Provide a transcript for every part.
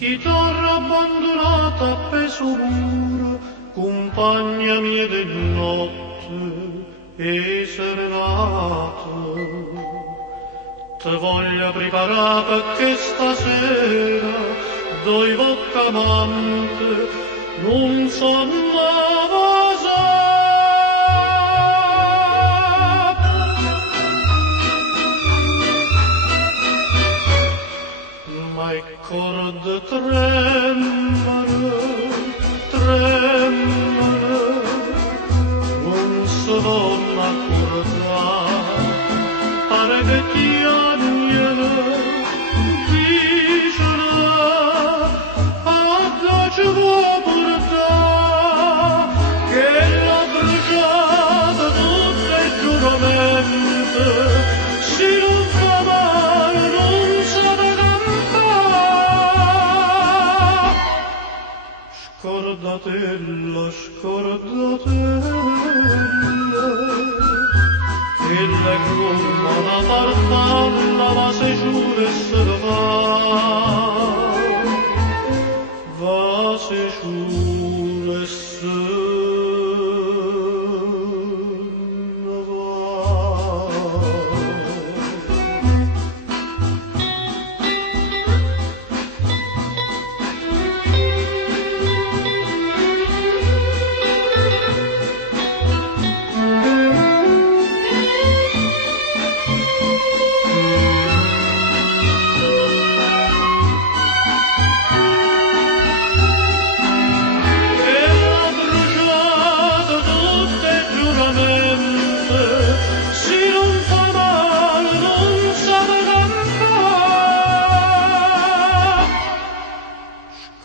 Chitarra abbandonata appeso muro, compagna mia di notte e serenata. Te voglio preparare perché stasera, doi bocca amante, non sonnava ma il corde tremere, tremere, non si torna a guardare, pare che ti agnere, dicere, adagio vuoi portare, che l'ha bruciata tutte i giuramenti, si non fa male, non sa da cantare. Scordatella, scordatella, che la gomma da farfalla va se giura e se ne va se giura e se ne va.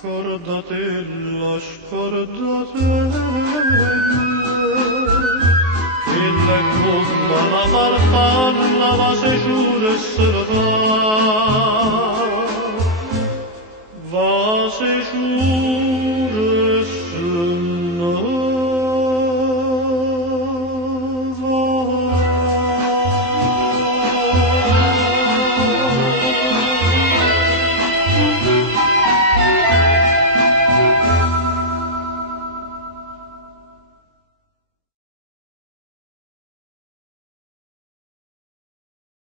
Scordatella, scordatella, che la gomma la farfalla va se giura e se ne va.